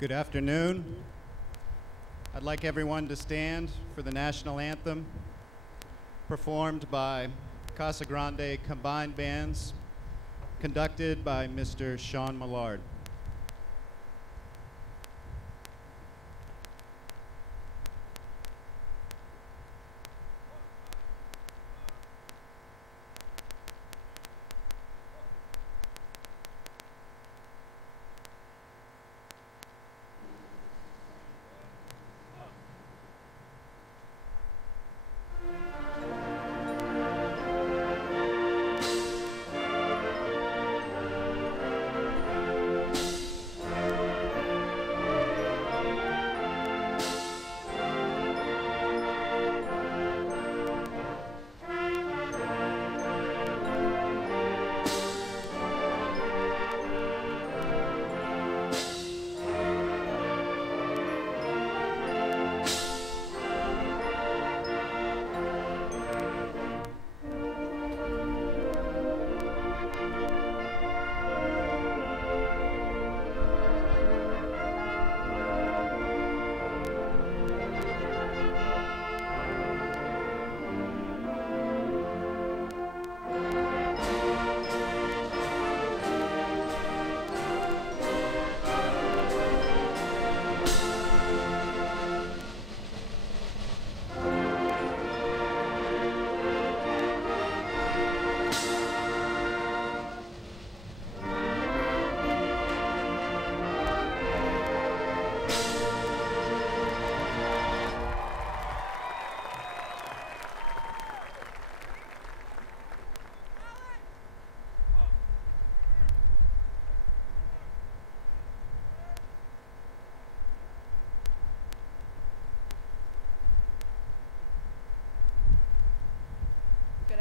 Good afternoon. I'd like everyone to stand for the national anthem performed by Casa Grande Combined Bands, conducted by Mr. Sean Millard.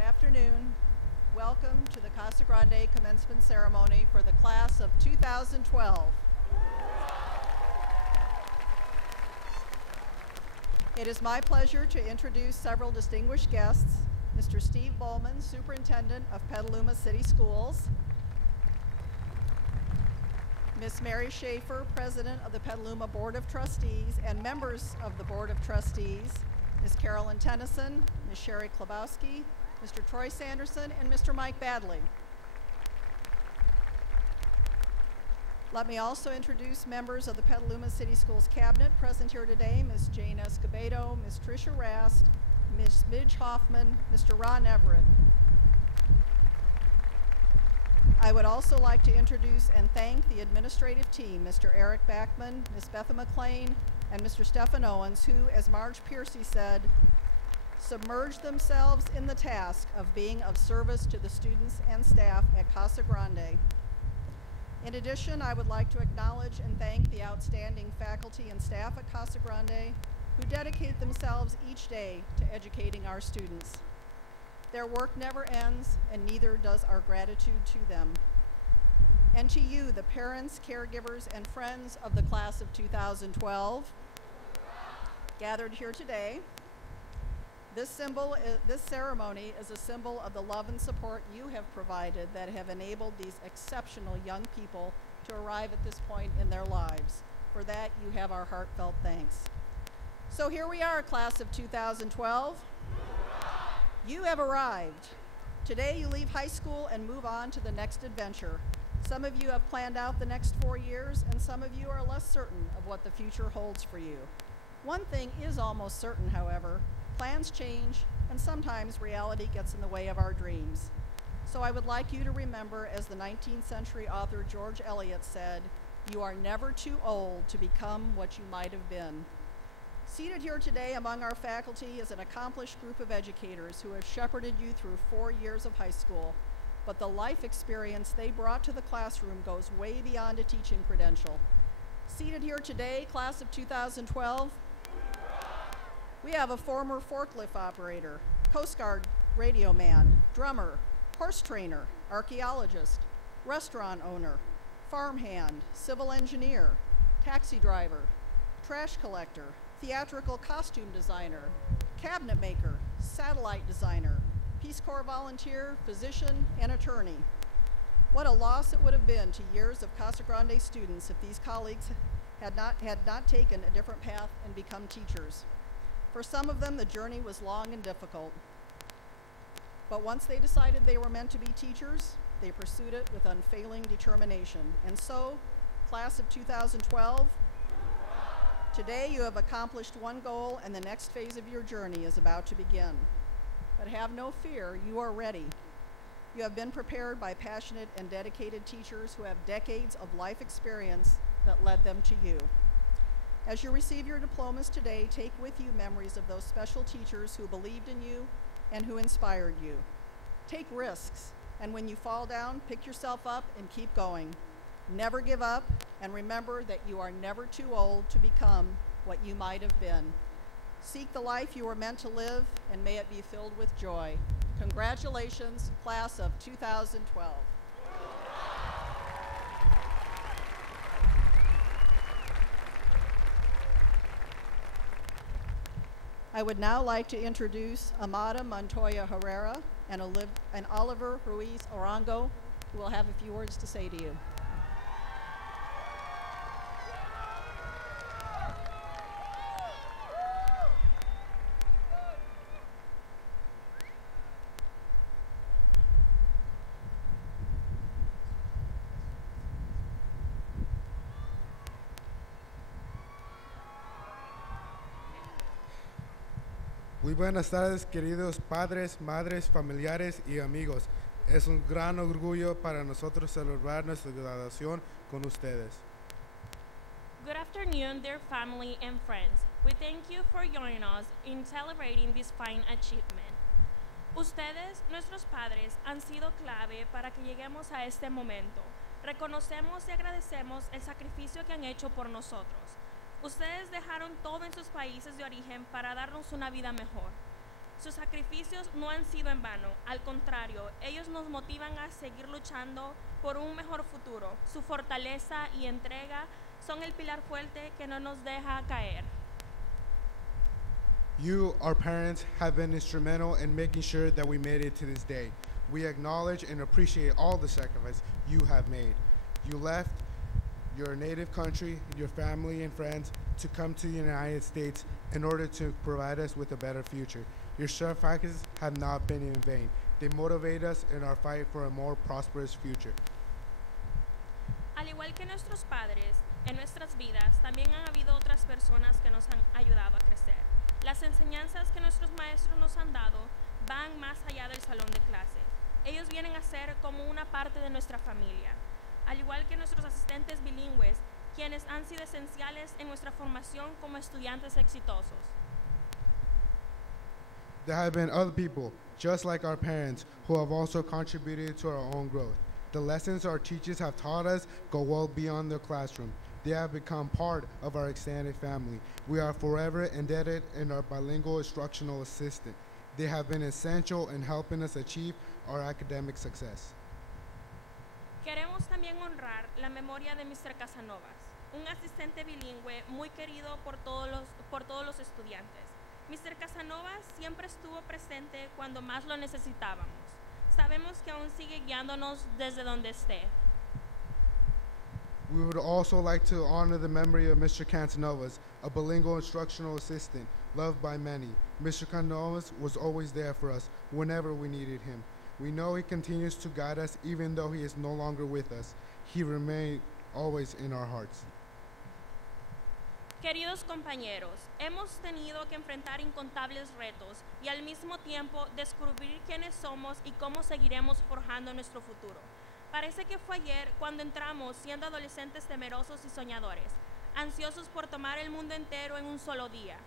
Afternoon. Welcome to the Casa Grande commencement ceremony for the class of 2012. It is my pleasure to introduce several distinguished guests: Mr. Steve Bowman, Superintendent of Petaluma City Schools; Ms. Mary Schaefer, President of the Petaluma Board of Trustees, and members of the Board of Trustees, Ms. Carolyn Tennyson, Ms. Sherry Klobowski, Mr. Troy Sanderson, and Mr. Mike Badley. Let me also introduce members of the Petaluma City Schools Cabinet present here today: Ms. Jane Escobedo, Ms. Tricia Rast, Ms. Midge Hoffman, Mr. Ron Everett. I would also like to introduce and thank the administrative team, Mr. Eric Backman, Ms. Betha McLean, and Mr. Stephen Owens, who, as Marge Piercy said, submerged themselves in the task of being of service to the students and staff at Casa Grande. In addition, I would like to acknowledge and thank the outstanding faculty and staff at Casa Grande who dedicate themselves each day to educating our students. Their work never ends, and neither does our gratitude to them. And to you, the parents, caregivers, and friends of the class of 2012, gathered here today, this ceremony is a symbol of the love and support you have provided that have enabled these exceptional young people to arrive at this point in their lives. For that, you have our heartfelt thanks. So here we are, class of 2012. You have arrived. Today you leave high school and move on to the next adventure. Some of you have planned out the next 4 years, and some of you are less certain of what the future holds for you. One thing is almost certain, however: plans change, and sometimes reality gets in the way of our dreams. So I would like you to remember, as the 19th century author George Eliot said, "You are never too old to become what you might have been." Seated here today among our faculty is an accomplished group of educators who have shepherded you through 4 years of high school, but the life experience they brought to the classroom goes way beyond a teaching credential. Seated here today, class of 2012, we have a former forklift operator, Coast Guard radio man, drummer, horse trainer, archaeologist, restaurant owner, farmhand, civil engineer, taxi driver, trash collector, theatrical costume designer, cabinet maker, satellite designer, Peace Corps volunteer, physician, and attorney. What a loss it would have been to years of Casa Grande students if these colleagues had not taken a different path and become teachers. For some of them, the journey was long and difficult. But once they decided they were meant to be teachers, they pursued it with unfailing determination. And so, class of 2012, today you have accomplished one goal and the next phase of your journey is about to begin. But have no fear, you are ready. You have been prepared by passionate and dedicated teachers who have decades of life experience that led them to you. As you receive your diplomas today, take with you memories of those special teachers who believed in you and who inspired you. Take risks, and when you fall down, pick yourself up and keep going. Never give up, and remember that you are never too old to become what you might have been. Seek the life you were meant to live, and may it be filled with joy. Congratulations, class of 2012. I would now like to introduce Amada Montoya Herrera and Oliver Ruiz Orango, who will have a few words to say to you. Muy buenas tardes, queridos padres, madres, familiares y amigos. Es un gran orgullo para nosotros celebrar nuestra graduación con ustedes. Good afternoon, dear family and friends. We thank you for joining us in celebrating this fine achievement. Ustedes, nuestros padres, han sido clave para que lleguemos a este momento. Reconocemos y agradecemos el sacrificio que han hecho por nosotros. Ustedes dejaron todo en sus países de origen para darnos una vida mejor. Sus sacrificios no han sido en vano, al contrario, ellos nos motivan a seguir luchando por un mejor futuro. Su fortaleza y entrega son el pilar fuerte que no nos deja caer. You, our parents, have been instrumental in making sure that we made it to this day. We acknowledge and appreciate all the sacrifice you have made. You left your native country, your family and friends to come to the United States in order to provide us with a better future. Your sacrifices have not been in vain. They motivate us in our fight for a more prosperous future. Al igual que nuestros padres, en nuestras vidas también han habido otras personas que nos han ayudado a crecer. Las enseñanzas que nuestros maestros nos han dado van más allá del salón de clase. Ellos vienen a ser como una parte de nuestra familia. Al igual que nuestros asistentes bilingües, quienes han sido esenciales en nuestra formación como estudiantes exitosos. There have been other people, just like our parents, who have also contributed to our own growth. The lessons our teachers have taught us go well beyond the classroom. They have become part of our extended family. We are forever indebted in our bilingual instructional assistant. They have been essential in helping us achieve our academic success. Queremos también honrar la memoria de Mr. Casanovas, un asistente bilingüe muy querido por todos los estudiantes. Mr. Casanovas siempre estuvo presente cuando más lo necesitábamos. Sabemos que aún sigue guiándonos desde donde esté. We would also like to honor the memory of Mr. Casanovas, a bilingual instructional assistant, loved by many. Mr. Casanovas was always there for us whenever we needed him. We know he continues to guide us even though he is no longer with us. He remains always in our hearts. Queridos compañeros, hemos tenido que enfrentar incontables retos y al mismo tiempo descubrir quiénes somos y cómo seguiremos forjando nuestro futuro. Parece que fue ayer cuando entramos siendo adolescentes temerosos y soñadores, ansiosos por tomar el mundo entero en un solo día.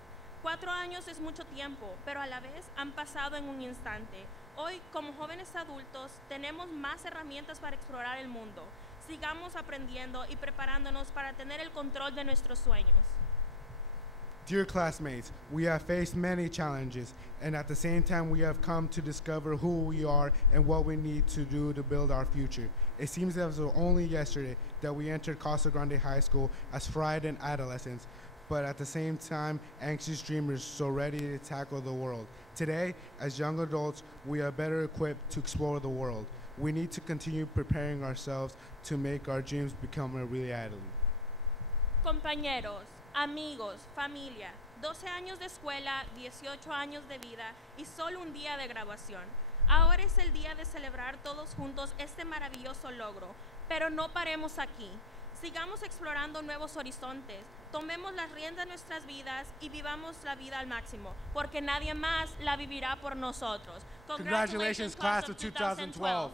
4 años es mucho tiempo, pero a la vez han pasado en un instante. Hoy, como jóvenes adultos, tenemos más herramientas para explorar el mundo. Sigamos aprendiendo y preparándonos para tener el control de nuestros sueños. Dear classmates, we have faced many challenges, and at the same time we have come to discover who we are and what we need to do to build our future. It seems that it was only yesterday that we entered Casa Grande High School as frightened adolescents, but at the same time, anxious dreamers so ready to tackle the world. Today, as young adults, we are better equipped to explore the world. We need to continue preparing ourselves to make our dreams become a reality. Compañeros, amigos, familia, 12 años de escuela, 18 años de vida y solo un día de graduación. Ahora es el día de celebrar todos juntos este maravilloso logro, pero no paremos aquí. Sigamos explorando nuevos horizontes, tomemos las riendas de nuestras vidas y vivamos la vida al máximo, porque nadie más la vivirá por nosotros. Congratulations, class of 2012.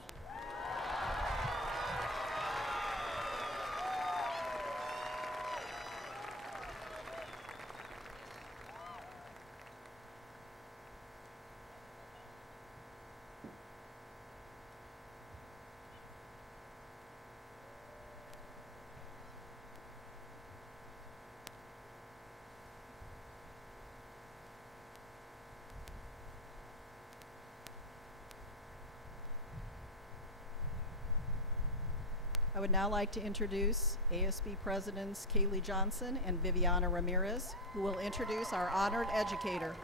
I would now like to introduce ASB Presidents Kaylee Johnson and Viviana Ramirez, who will introduce our honored educator.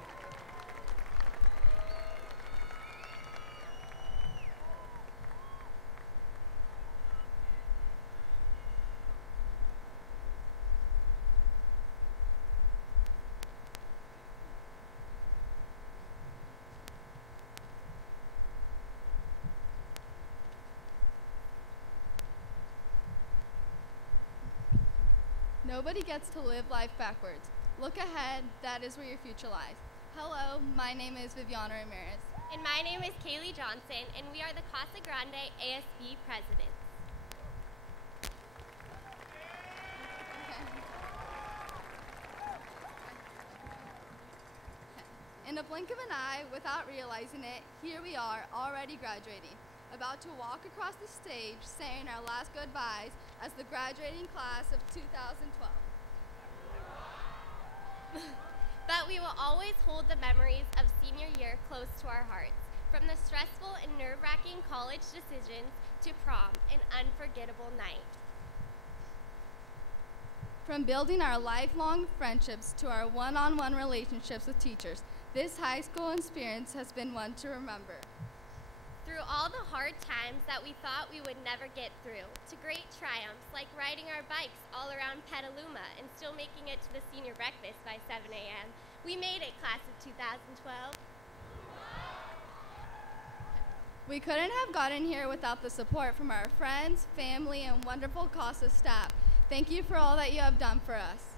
Nobody gets to live life backwards. Look ahead, that is where your future lies. Hello, my name is Viviana Ramirez. And my name is Kaylee Johnson, and we are the Casa Grande ASB presidents. In a blink of an eye, without realizing it, here we are, already graduating, about to walk across the stage, saying our last goodbyes as the graduating class of 2012. But we will always hold the memories of senior year close to our hearts, from the stressful and nerve-wracking college decisions to prom, an unforgettable night. From building our lifelong friendships to our one-on-one relationships with teachers, this high school experience has been one to remember. Through all the hard times that we thought we would never get through, to great triumphs like riding our bikes all around Petaluma and still making it to the senior breakfast by 7 a.m., we made it, class of 2012. We couldn't have gotten here without the support from our friends, family, and wonderful CASA staff. Thank you for all that you have done for us.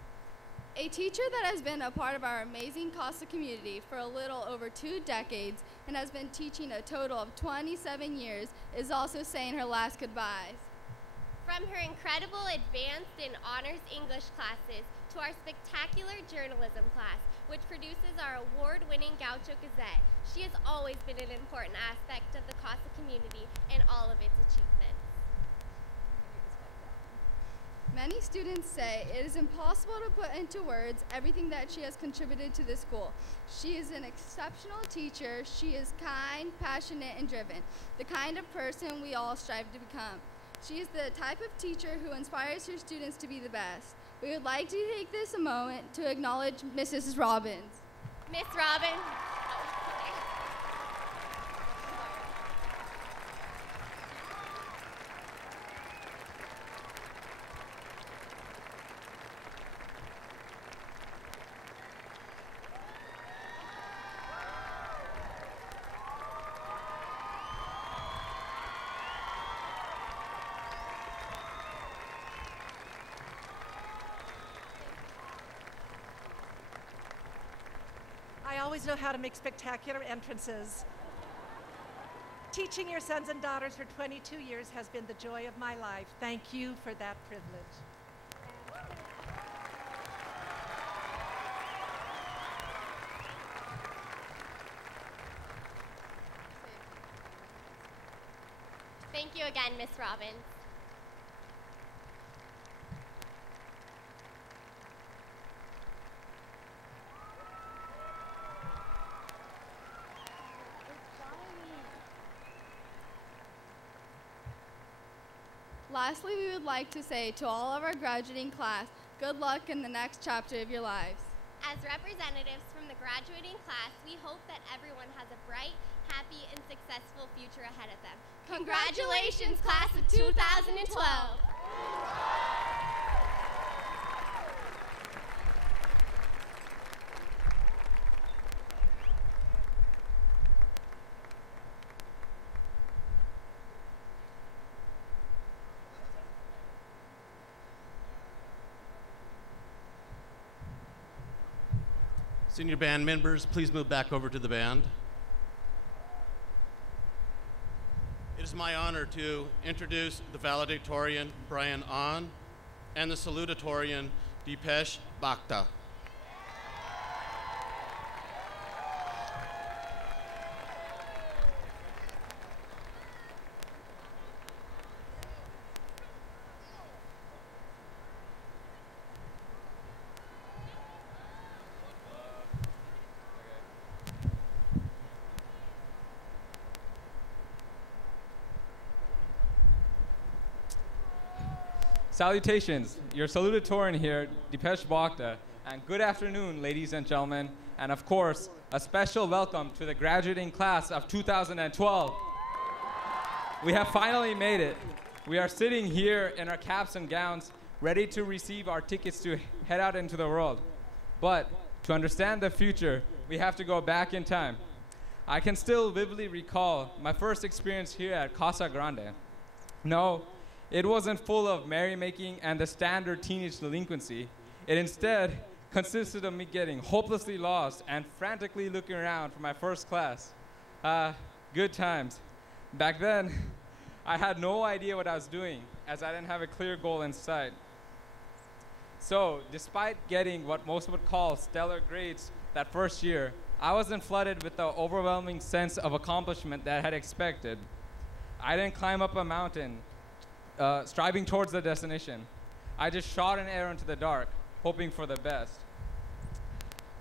A teacher that has been a part of our amazing CASA community for a little over 2 decades and has been teaching a total of 27 years is also saying her last goodbyes. From her incredible advanced and honors English classes to our spectacular journalism class, which produces our award-winning Gaucho Gazette, she has always been an important aspect of the CASA community and all of its achievements. Many students say it is impossible to put into words everything that she has contributed to this school. She is an exceptional teacher. She is kind, passionate, and driven, the kind of person we all strive to become. She is the type of teacher who inspires her students to be the best. We would like to take this a moment to acknowledge Mrs. Robbins. Miss Robbins. I always know how to make spectacular entrances. Teaching your sons and daughters for 22 years has been the joy of my life. Thank you for that privilege. Thank you again, Miss Robbins. Lastly, we would like to say to all of our graduating class, good luck in the next chapter of your lives. As representatives from the graduating class, we hope that everyone has a bright, happy, and successful future ahead of them. Congratulations, class of 2012! Senior band members, please move back over to the band. It is my honor to introduce the valedictorian, Brian Ahn, and the salutatorian, Dipesh Bhakta. Salutations, your salutatorian here, Dipesh Bhakta, and good afternoon, ladies and gentlemen, and of course, a special welcome to the graduating class of 2012. We have finally made it. We are sitting here in our caps and gowns, ready to receive our tickets to head out into the world. But to understand the future, we have to go back in time. I can still vividly recall my first experience here at Casa Grande. No, it wasn't full of merrymaking and the standard teenage delinquency. It instead consisted of me getting hopelessly lost and frantically looking around for my first class. Good times. Back then, I had no idea what I was doing, as I didn't have a clear goal in sight. So, despite getting what most would call stellar grades that first year, I wasn't flooded with the overwhelming sense of accomplishment that I had expected. I didn't climb up a mountain, striving towards the destination. I just shot an arrow into the dark, hoping for the best.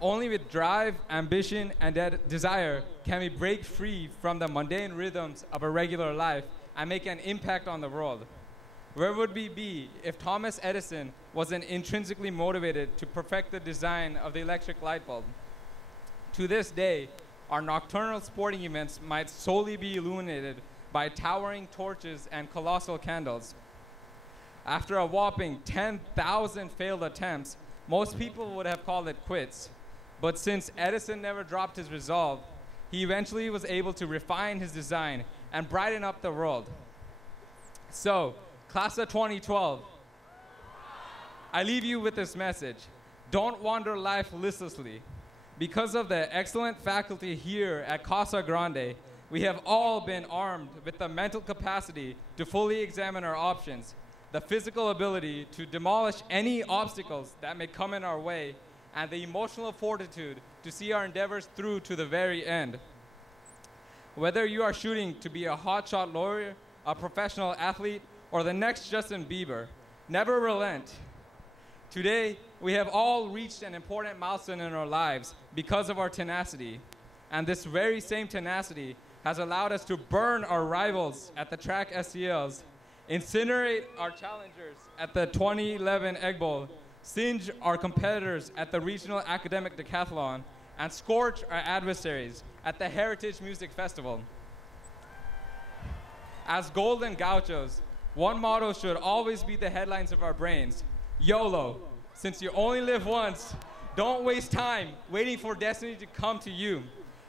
Only with drive, ambition, and desire can we break free from the mundane rhythms of a regular life and make an impact on the world. Where would we be if Thomas Edison wasn't intrinsically motivated to perfect the design of the electric light bulb? To this day, our nocturnal sporting events might solely be illuminated by towering torches and colossal candles. After a whopping 10,000 failed attempts, most people would have called it quits. But since Edison never dropped his resolve, he eventually was able to refine his design and brighten up the world. So, class of 2012, I leave you with this message. Don't wander life listlessly. Because of the excellent faculty here at Casa Grande, we have all been armed with the mental capacity to fully examine our options, the physical ability to demolish any obstacles that may come in our way, and the emotional fortitude to see our endeavors through to the very end. Whether you are shooting to be a hotshot lawyer, a professional athlete, or the next Justin Bieber, never relent. Today, we have all reached an important milestone in our lives because of our tenacity. And this very same tenacity has allowed us to burn our rivals at the track SCLs, incinerate our challengers at the 2011 Egg Bowl, singe our competitors at the regional academic decathlon, and scorch our adversaries at the Heritage Music Festival. As golden gauchos, one motto should always be the headlines of our brains: YOLO. Since you only live once, don't waste time waiting for destiny to come to you.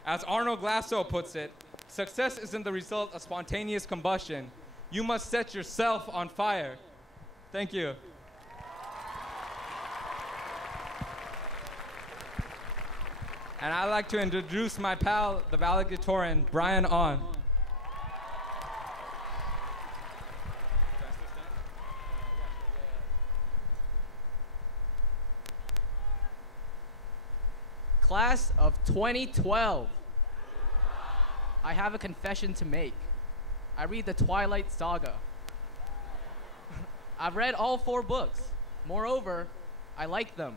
As Arnold Glasow puts it, success isn't the result of spontaneous combustion. You must set yourself on fire. Thank you. And I'd like to introduce my pal, the valedictorian, Brian Ahn. Class of 2012. I have a confession to make. I read the Twilight Saga. I've read all 4 books. Moreover, I like them.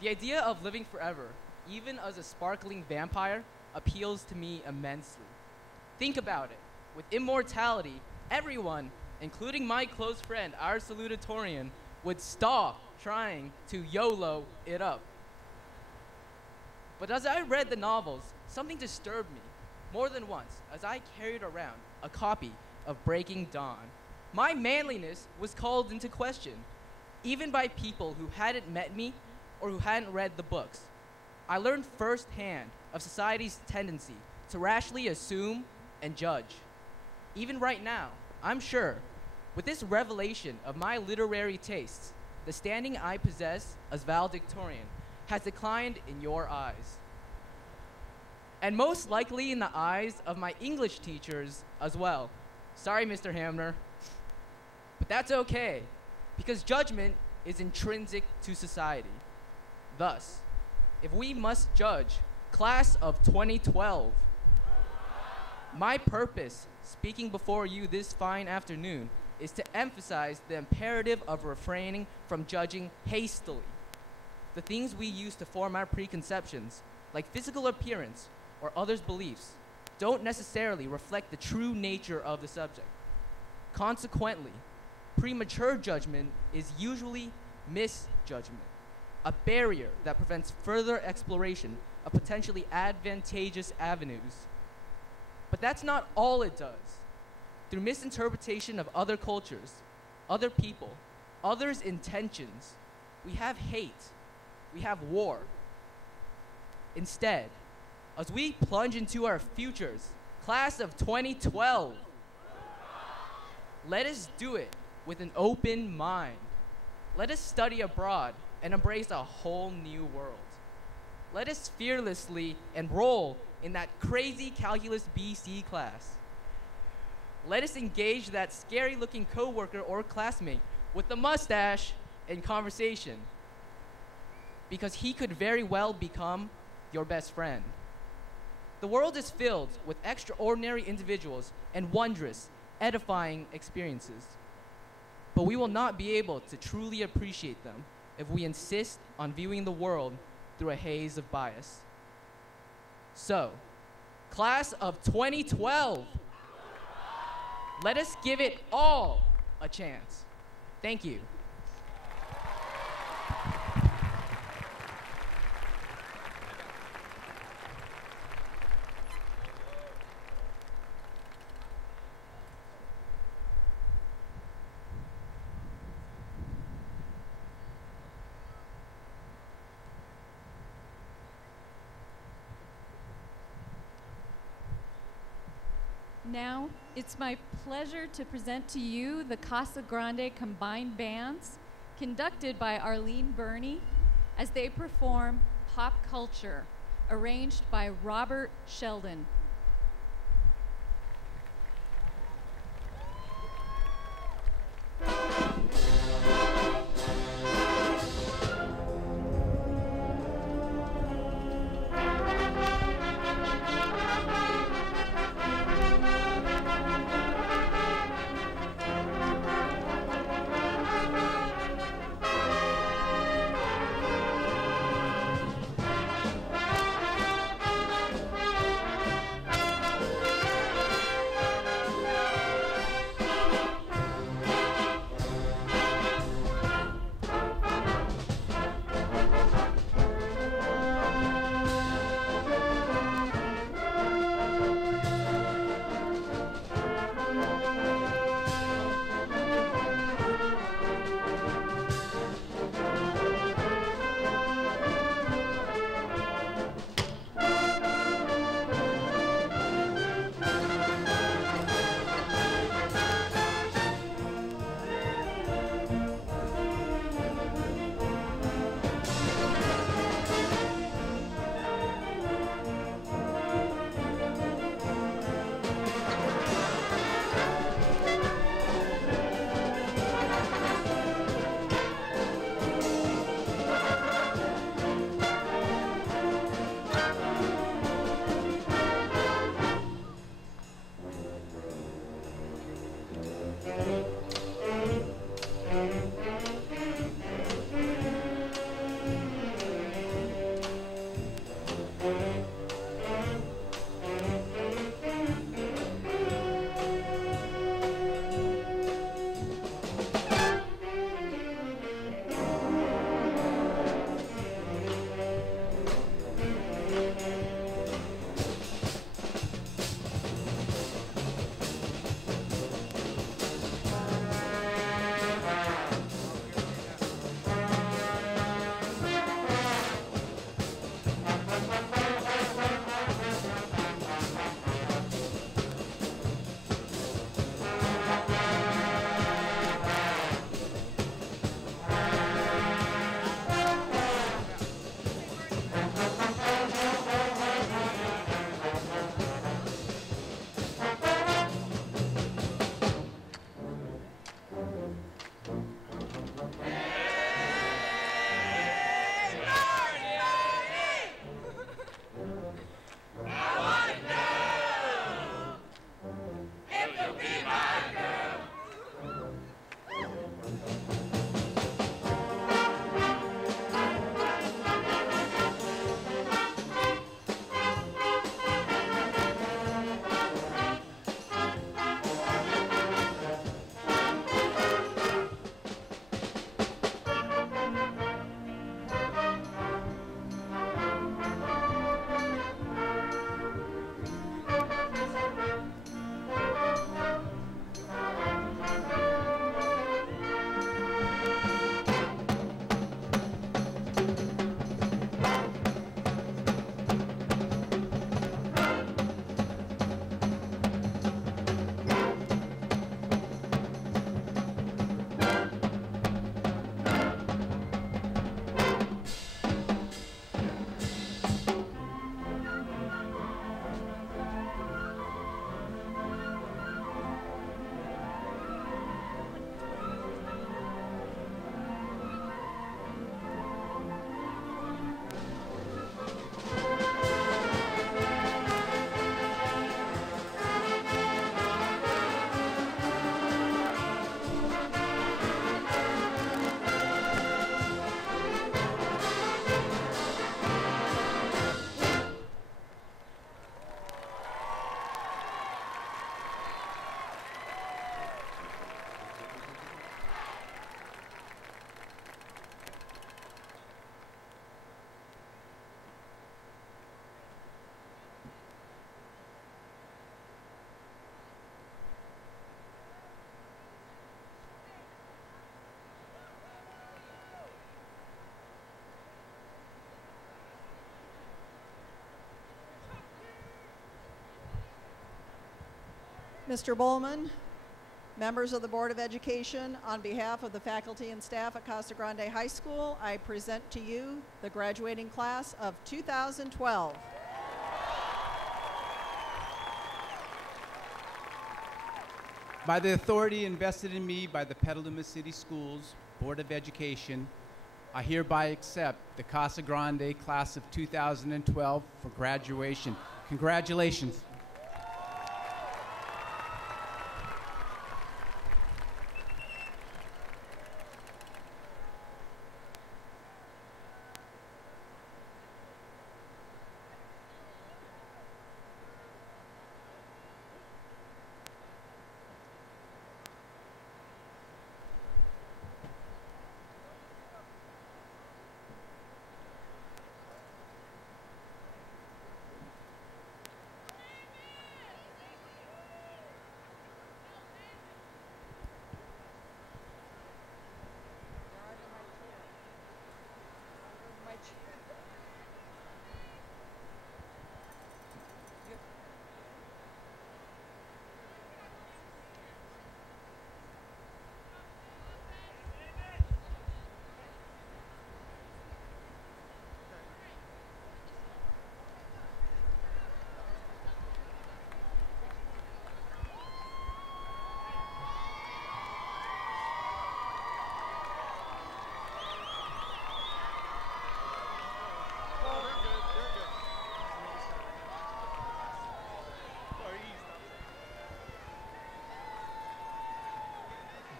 The idea of living forever, even as a sparkling vampire, appeals to me immensely. Think about it. With immortality, everyone, including my close friend, our salutatorian, would stop trying to YOLO it up. But as I read the novels, something disturbed me more than once as I carried around a copy of Breaking Dawn. My manliness was called into question, even by people who hadn't met me or who hadn't read the books. I learned firsthand of society's tendency to rashly assume and judge. Even right now, I'm sure, with this revelation of my literary tastes, the standing I possess as valedictorian has declined in your eyes. And most likely in the eyes of my English teachers as well. Sorry, Mr. Hamner. But that's okay, because judgment is intrinsic to society. Thus, if we must judge class of 2012, my purpose, speaking before you this fine afternoon, is to emphasize the imperative of refraining from judging hastily. The things we use to form our preconceptions, like physical appearance or others' beliefs, don't necessarily reflect the true nature of the subject. Consequently, premature judgment is usually misjudgment, a barrier that prevents further exploration of potentially advantageous avenues. But that's not all it does. Through misinterpretation of other cultures, other people, others' intentions, we have hate, we have war. Instead, as we plunge into our futures, class of 2012, let us do it with an open mind. Let us study abroad and embrace a whole new world. Let us fearlessly enroll in that crazy Calculus BC class. Let us engage that scary-looking coworker or classmate with the mustache in conversation, because he could very well become your best friend. The world is filled with extraordinary individuals and wondrous, edifying experiences. But we will not be able to truly appreciate them if we insist on viewing the world through a haze of bias. So, class of 2012, let us give it all a chance. Thank you. Now, it's my pleasure to present to you the Casa Grande Combined Bands, conducted by Arlene Burney, as they perform Pop Culture, arranged by Robert Sheldon. Mr. Bowman, members of the Board of Education, on behalf of the faculty and staff at Casa Grande High School, I present to you the graduating class of 2012. By the authority invested in me by the Petaluma City Schools Board of Education, I hereby accept the Casa Grande class of 2012 for graduation. Congratulations.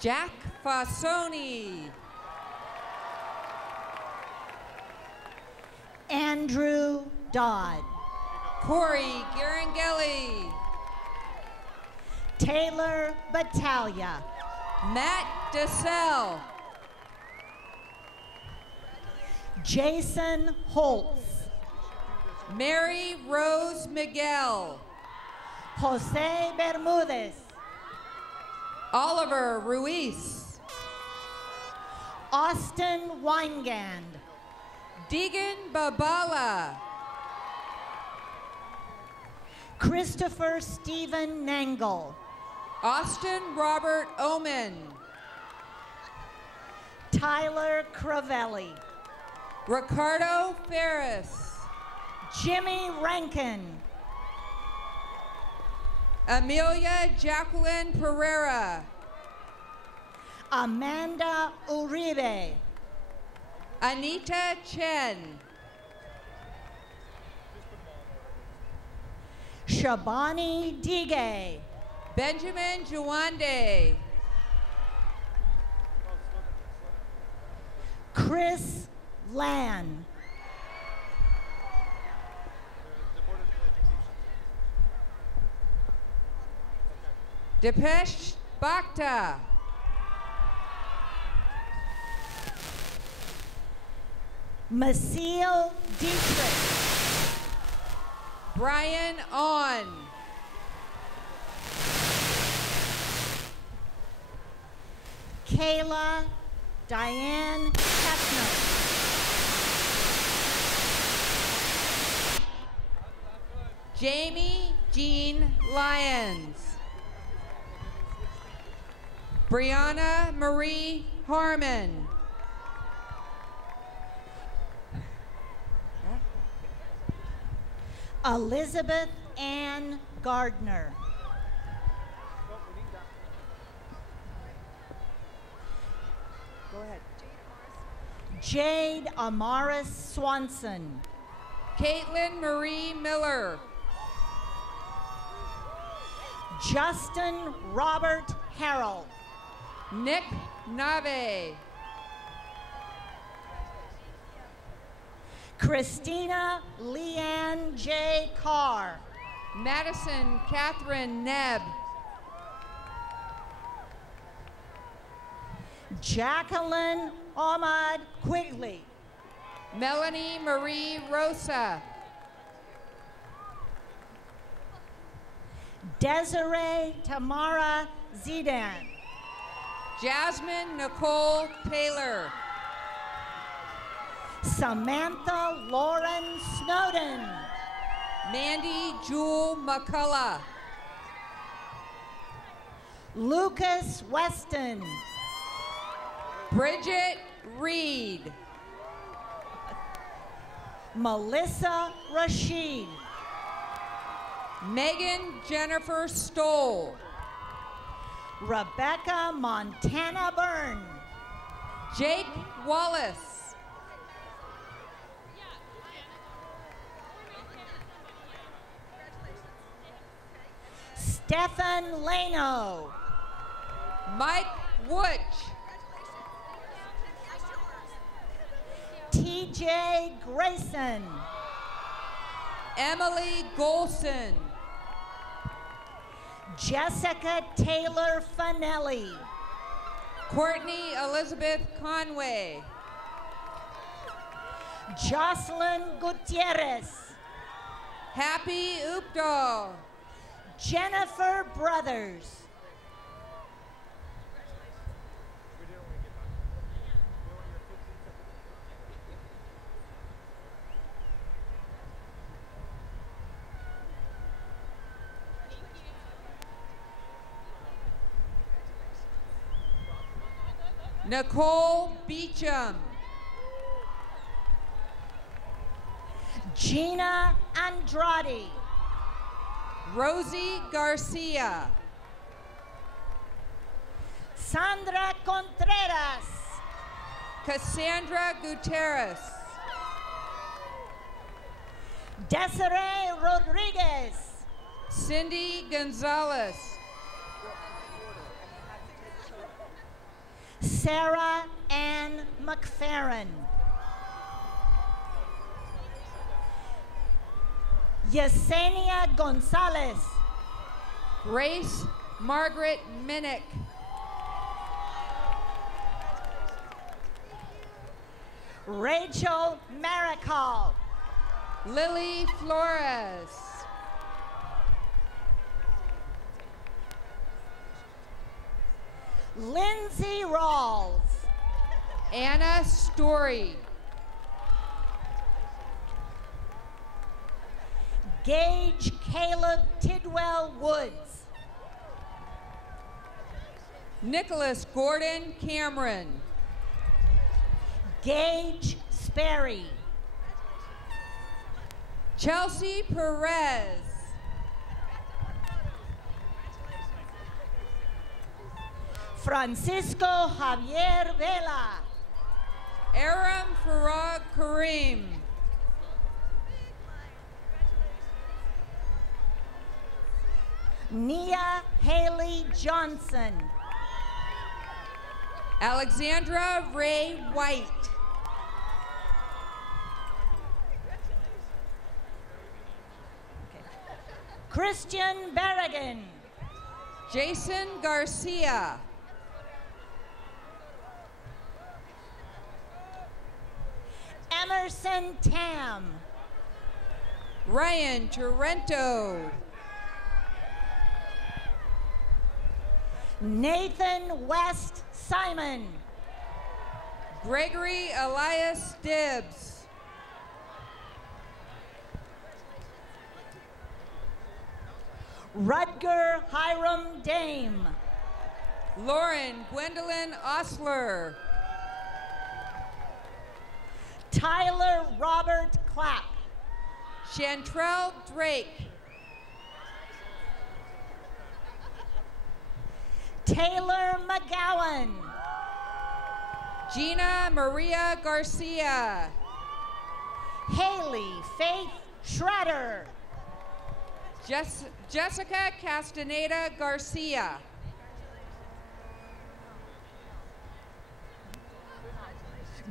Jack Fasoni. Andrew Dodd. Corey Garangeli. Taylor Battaglia. Matt DeSalle. Jason Holtz. Mary Rose Miguel. Jose Bermudez. Oliver Ruiz. Austin Weingand. Deegan Babala. Christopher Stephen Nangle. Austin Robert Oman. Tyler Cravelli. Ricardo Ferris. Jimmy Rankin. Amelia Jacqueline Pereira. Amanda Uribe. Anita Chen. Shabani Dige. Benjamin Juande. Chris Lan. Depeche Bakhta. Masil Dietrich. Brian On. Kayla Diane Hefner. Jamie Jean Lyons. Brianna Marie Harmon. Elizabeth Ann Gardner. Go ahead. Jade Amaris Swanson. Caitlin Marie Miller. Justin Robert Harrell. Nick Nave. Christina Leanne J. Carr. Madison Catherine Nebb. Jacqueline Ahmad Quigley. Melanie Marie Rosa. Desiree Tamara Zidan. Jasmine Nicole Taylor. Samantha Lauren Snowden. Mandy Jewel McCullough. Lucas Weston. Bridget Reed. Melissa Rashid. Megan Jennifer Stoll. Rebecca Montana Byrne. Jake Wallace. Stefan Lano. Mike Wutch. TJ Grayson. Emily Golson. Jessica Taylor Fanelli. Courtney Elizabeth Conway. Jocelyn Gutierrez. Happy Updahl. Jennifer Brothers. Nicole Beecham. Gina Andrade. Rosie Garcia. Sandra Contreras. Cassandra Gutierrez. Desiree Rodriguez. Cindy Gonzalez. Sarah Ann McFerrin. Yesenia Gonzalez. Grace Margaret Minnick. Rachel Maricol. Lily Flores. Lindsay Rawls. Anna Story. Gage Caleb Tidwell Woods. Nicholas Gordon Cameron. Gage Sperry. Chelsea Perez. Francisco Javier Vela. Aram Farag Karim. Nia Haley Johnson. Alexandra Ray White. Christian Berrigan. Jason Garcia. Emerson Tam. Ryan Torrento. Nathan West Simon. Gregory Elias Dibbs. Rutger Hiram Dame. Lauren Gwendolyn Osler. Tyler Robert Clapp. Chantrell Drake. Taylor McGowan. Gina Maria Garcia. Haley Faith Schroeder. Jessica Castaneda Garcia.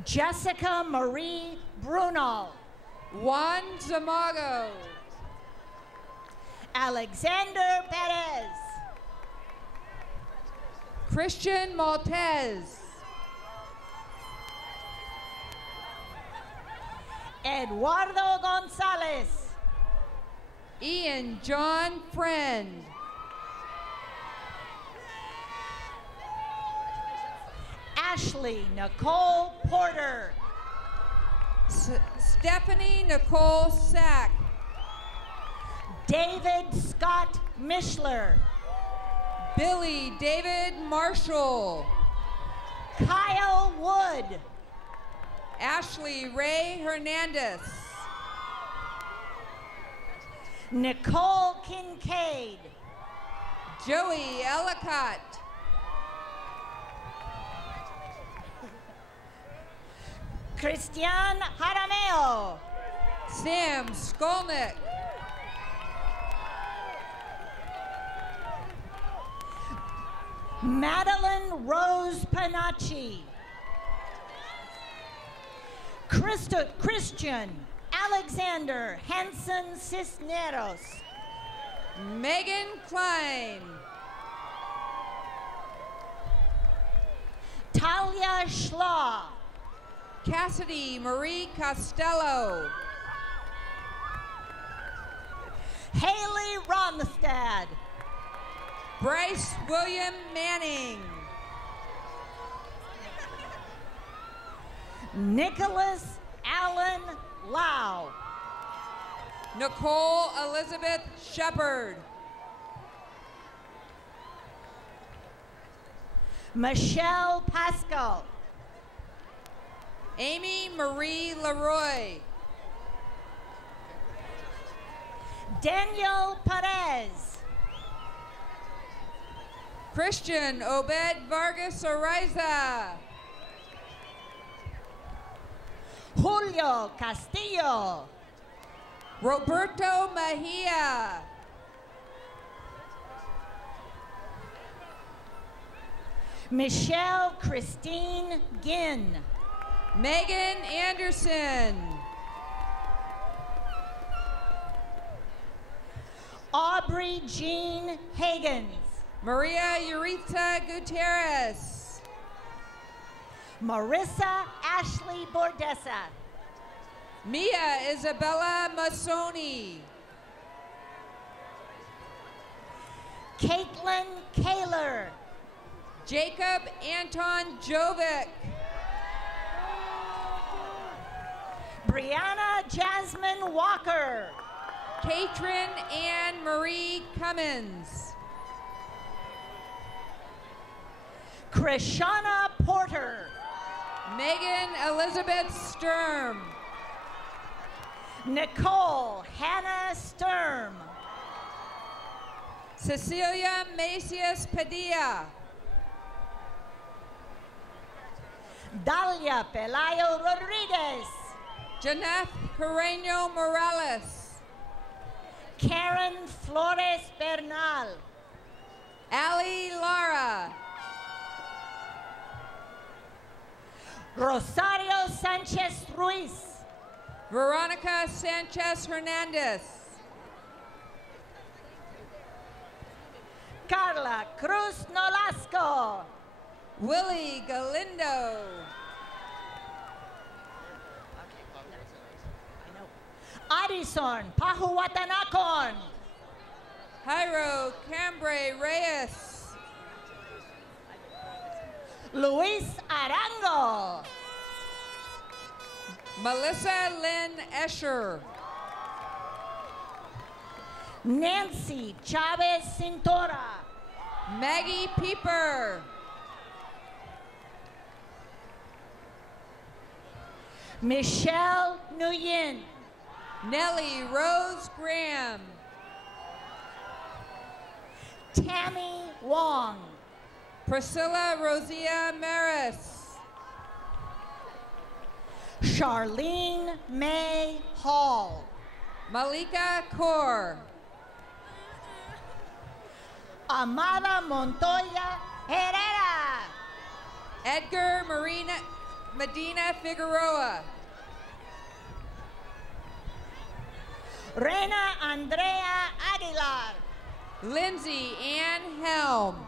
Jessica Marie Brunel. Juan Zamago. Alexander Perez. Christian Maltez. Eduardo Gonzalez. Ian John Friend. Ashley Nicole Porter. Stephanie Nicole Sack. David Scott Mishler. Billy David Marshall. Kyle Wood. Ashley Ray Hernandez. Nicole Kincaid. Joey Ellicott. Christian Jarameo. Sam Skolnick. Madeline Rose Panacci. Christian Alexander Hansen Cisneros. Megan Klein. Talia Schlaw. Cassidy Marie Costello. Haley Ronstad. Bryce William Manning. Nicholas Allen Lau. Nicole Elizabeth Shepard. Michelle Pascal. Amy Marie Leroy. Daniel Perez. Christian Obed Vargas Ariza. Julio Castillo. Roberto Mejia. Michelle Christine Ginn. Megan Anderson. Aubrey Jean Higgins. Maria Eureka Gutierrez. Marissa Ashley Bordessa. Mia Isabella Masoni. Caitlin Kaler. Jacob Anton Jovic. Brianna Jasmine Walker. Katrin Ann Marie Cummins. Krishana Porter. Megan Elizabeth Sturm. Nicole Hannah Sturm. Cecilia Macias Padilla. Dalia Pelayo Rodriguez. Janeth Carreño Morales. Karen Flores Bernal. Ali Lara. Rosario Sanchez Ruiz. Veronica Sanchez Hernandez. Carla Cruz Nolasco. Willie Galindo. Addison Pahuwatanakon. Jairo Cambray Reyes. Luis Arango. Melissa Lynn Escher. Nancy Chavez Cintora. Maggie Pieper. Michelle Nguyen. Nellie Rose Graham. Tammy Wong. Priscilla Rosia Maris. Charlene May Hall. Malika Kaur. Amada Montoya Herrera. Edgar Medina Figueroa. Rena Andrea Aguilar. Lindsay Ann Helm.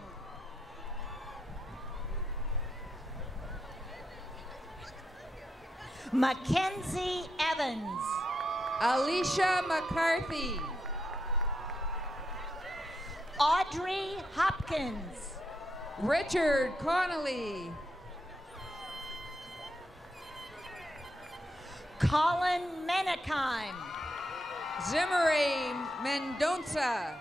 Mackenzie Evans. Alicia McCarthy. Audrey Hopkins. Richard Connolly. Colin Menekheim. Zimmery Mendonça.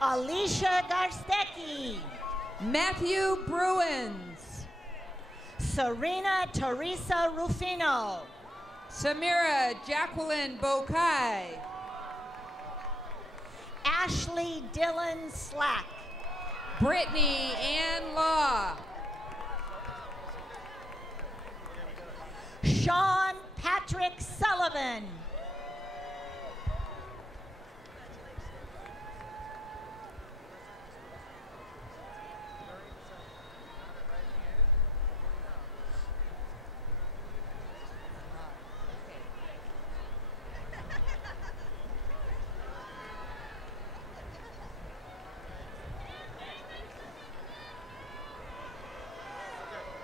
Alicia Garstecki. Matthew Bruins. Serena Teresa Rufino. Samira Jacqueline Bokai. Ashley Dillon Slack. Brittany Ann Law. Sean Patrick Sullivan.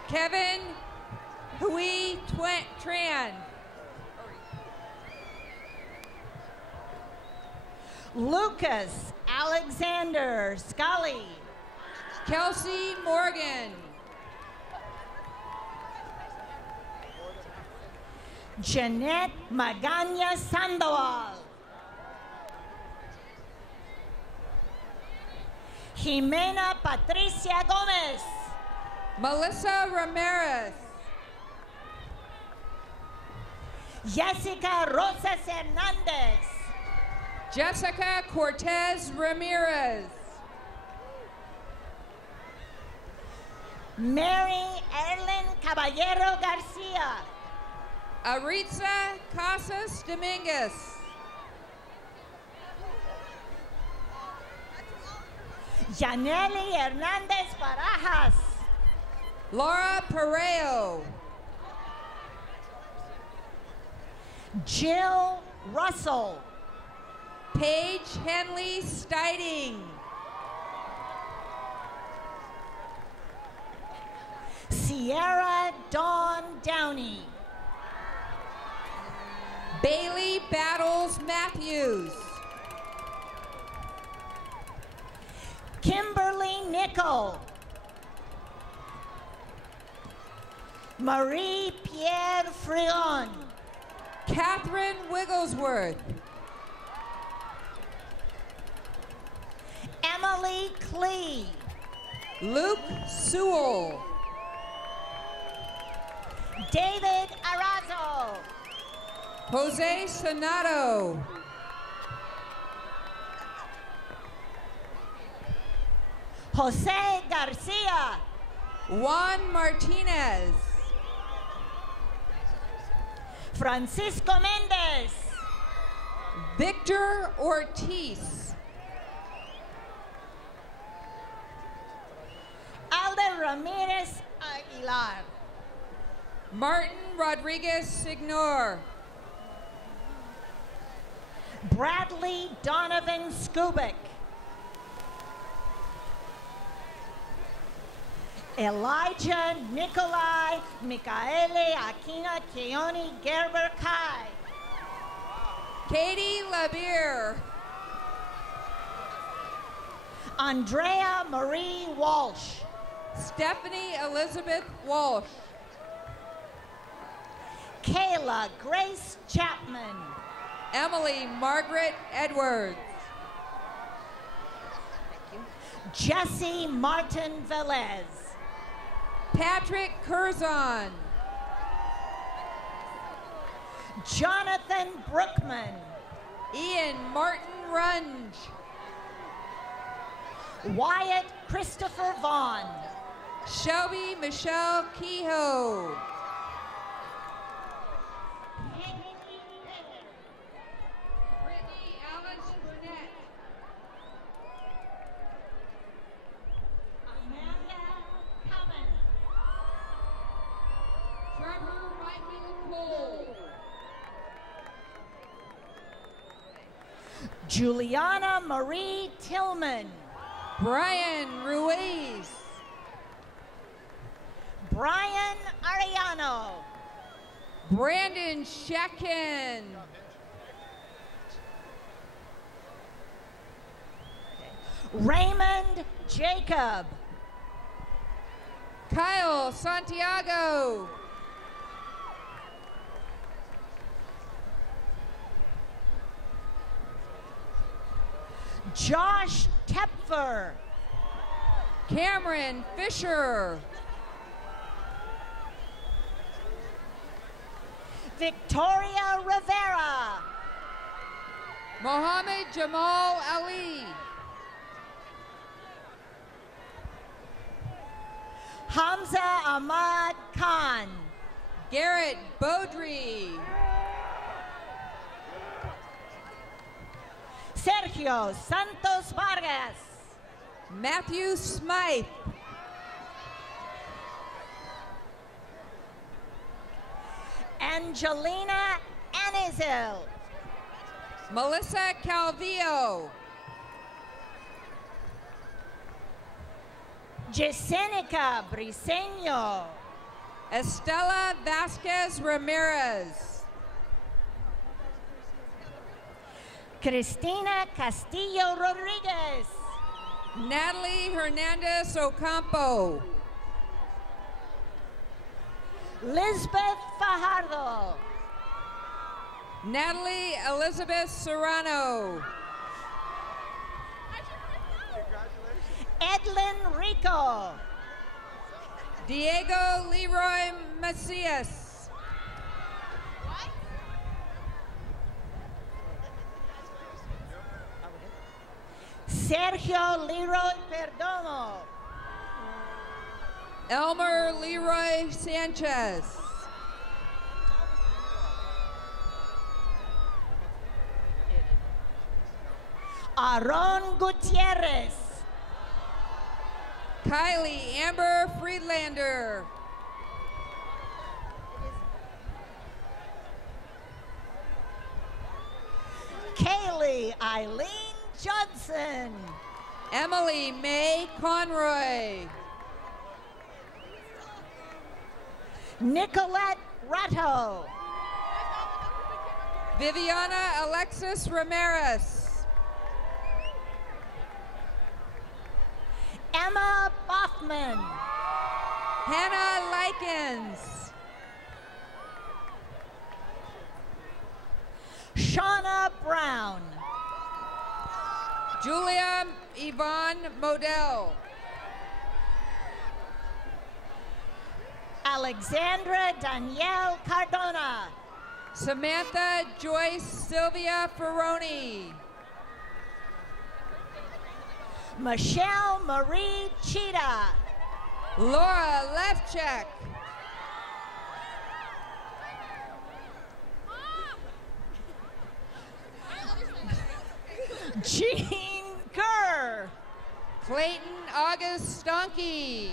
Kevin Hui Tran. Lucas Alexander Scully. Kelsey Morgan. Jeanette Magana Sandoval. Jimena Patricia Gomez. Melissa Ramirez. Jessica Rosas Hernandez. Jessica Cortez Ramirez. Mary Erlyn Caballero Garcia. Aritza Casas Dominguez. Yaneli Hernandez Barajas. Laura Pareo. Jill Russell. Paige Henley Stiding. Sierra Dawn Downey. Bailey Battles Matthews. Kimberly Nickel. Marie Pierre Frion. Catherine Wigglesworth. Emily Klee. Luke Sewell. David Arazo. Jose Sonato. Jose Garcia. Juan Martinez. Francisco Mendez. Victor Ortiz. Alder Ramirez Aguilar. Martin Rodriguez Signor. Bradley Donovan Skubik. Elijah Nikolai Mikaele Akina Keoni Gerber Kai. Katie Labier. Andrea Marie Walsh. Stephanie Elizabeth Walsh. Kayla Grace Chapman. Emily Margaret Edwards. Jesse Martin Velez. Patrick Curzon. Jonathan Brookman. Ian Martin Runge. Wyatt Christopher Vaughn. Shelby Michelle Kehoe. Brittany Alice Burnett. Amanda Cummins. Trevor Michael Cole. Juliana Marie Tillman. Brian Ruiz. Brian Ariano. Brandon Shekin. Raymond Jacob. Kyle Santiago. Josh Tepfer. Cameron Fisher. Victoria Rivera. Mohammed Jamal Ali. Hamza Ahmad Khan. Garrett Beaudry. Sergio Santos Vargas. Matthew Smythe. Angelina Anizel. Melissa Calvillo. Jesenica Briseño. Estela Vasquez Ramirez. Cristina Castillo Rodriguez. Natalie Hernandez Ocampo. Lisbeth Fajardo. Natalie Elizabeth Serrano. Edlin Rico. Diego Leroy Macias. Sergio Leroy Perdomo. Elmer Leroy Sanchez. Aaron Gutierrez. Kylie Amber Friedlander. Kaylee Eileen Johnson. Emily Mae Conroy. Nicolette Ratto. Viviana Alexis Ramirez. Emma Boffman. Hannah Likens. Shauna Brown. Julia Yvonne Modell. Alexandra Danielle Cardona. Samantha Joyce Sylvia Ferroni. Michelle Marie Cheetah. Laura Lefchek. Jean Kerr. Clayton August Stonky.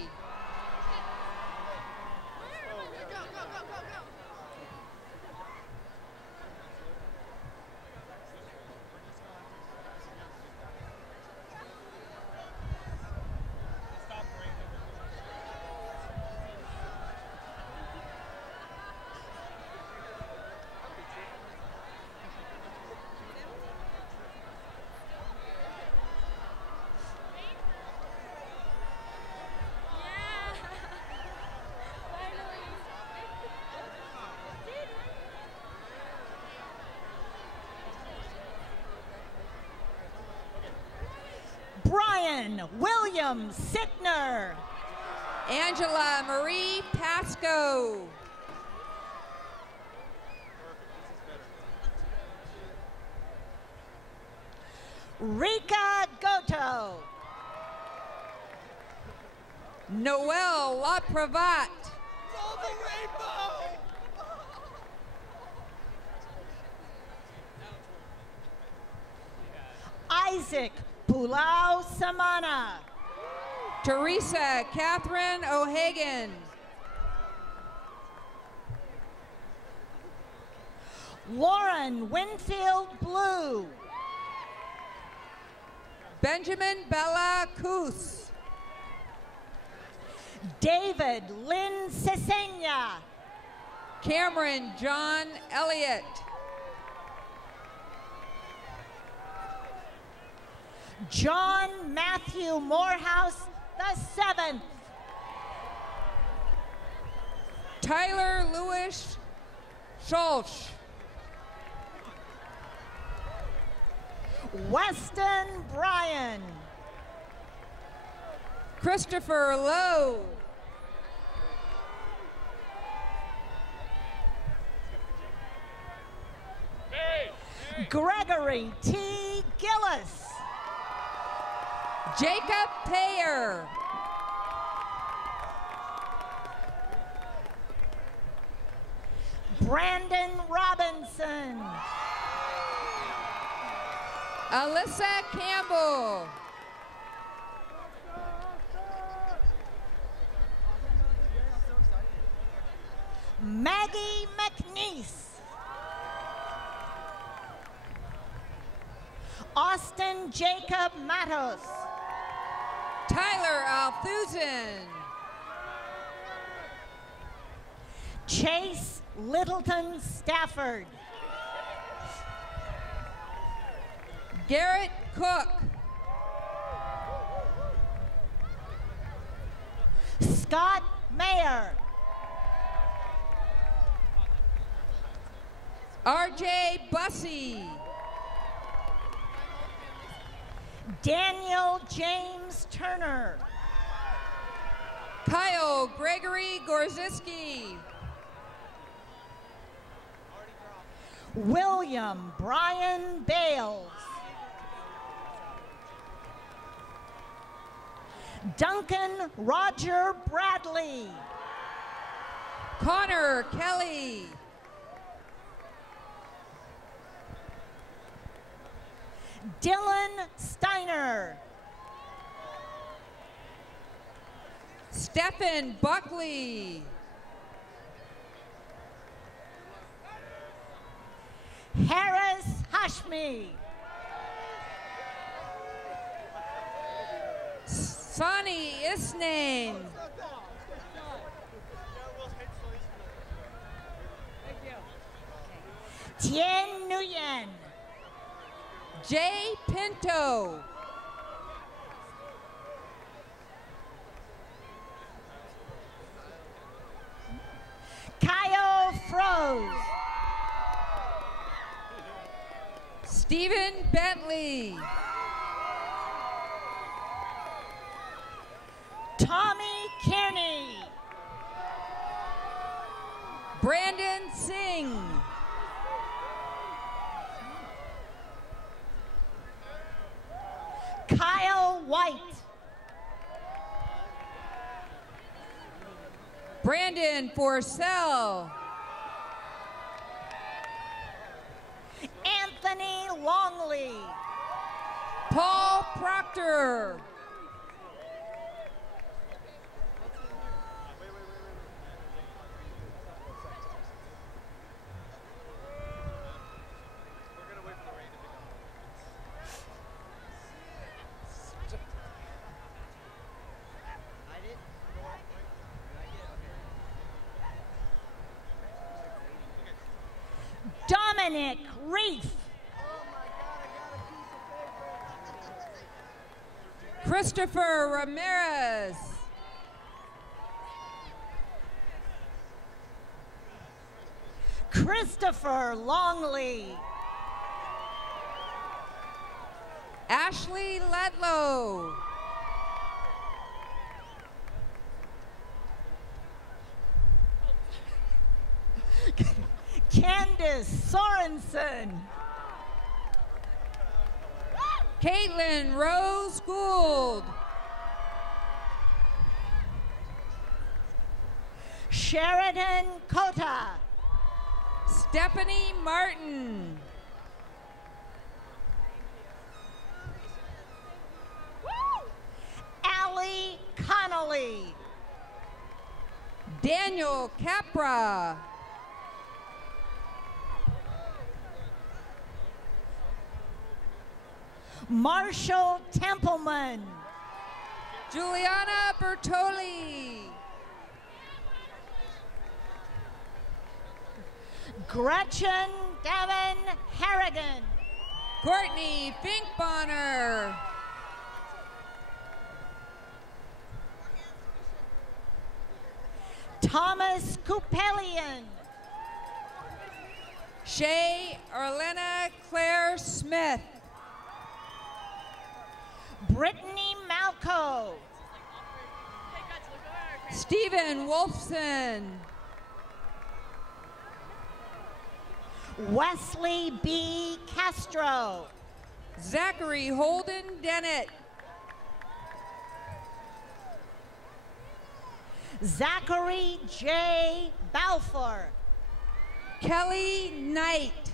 Brian William Sittner. Angela Marie Pasco. Rika Goto. Noelle Lapravat. Isaac Pulau Samana. Teresa Catherine O'Hagan. Lauren Winfield Blue. Benjamin Bella Coos. David Lynn Cesena. Cameron John Elliott. John Matthew Morehouse VII. Tyler Lewis Schultz. Weston Bryan. Christopher Lowe. Gregory T. Gillis. Jacob Payer. Brandon Robinson. Alyssa Campbell. Maggie McNeese. Austin Jacob Matos. Tyler Althuzin. Chase Littleton Stafford. Garrett Cook. Scott Mayer. RJ Bussey. Daniel James Turner. Kyle Gregory Gorziski. William Brian Bales. Duncan Roger Bradley. Connor Kelly. Dylan Steiner. Stephen Buckley. Harris Hashmi. Sonny Isnane. Tien Nguyen. Jay Pinto. Kyle Froze. Stephen Bentley. Tommy Kearney. Brandon Singh. Kyle White. Brandon Forsell. Anthony Longley. Paul Proctor. Dominic Reef. Christopher Ramirez. Christopher Longley. Ashley Ledlow. Candace Sorensen. Caitlin Rose Gould. Sheridan Cota. Stephanie Martin. Allie Connolly. Daniel Capra. Marshall Templeman. Juliana Bertoli. Gretchen Devon Harrigan. Courtney Finkbonner. Thomas Kupelian. Shay Arlena Claire Smith. Brittany Malco. Stephen Wolfson. Wesley B. Castro. Zachary Holden Dennett. Zachary J. Balfour. Kelly Knight.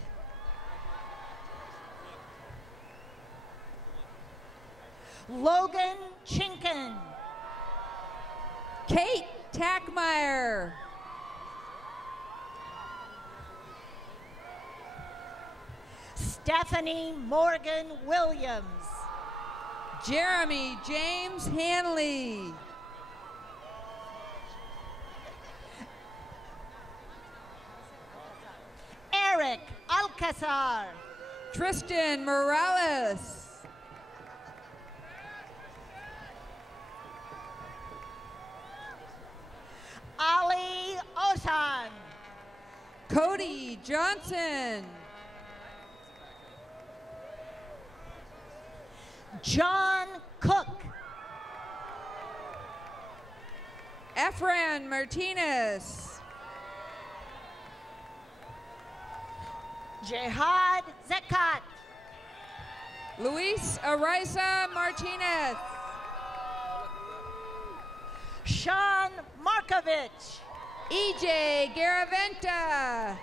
Logan Chinkin. Kate Tackmeyer. Stephanie Morgan Williams. Jeremy James Hanley. Eric Alcazar. Tristan Morales. Ali Osan. Cody Johnson. John Cook. Efren Martinez. Jihad Zekat. Luis Araiza Martinez. Sean Markovich. EJ Garaventa.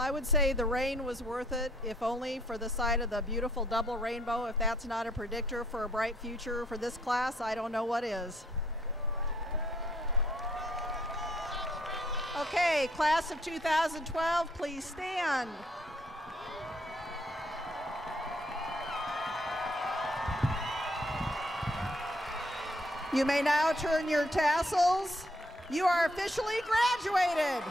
I would say the rain was worth it, if only for the sight of the beautiful double rainbow. If that's not a predictor for a bright future for this class, I don't know what is. Okay, class of 2012, please stand. You may now turn your tassels. You are officially graduated.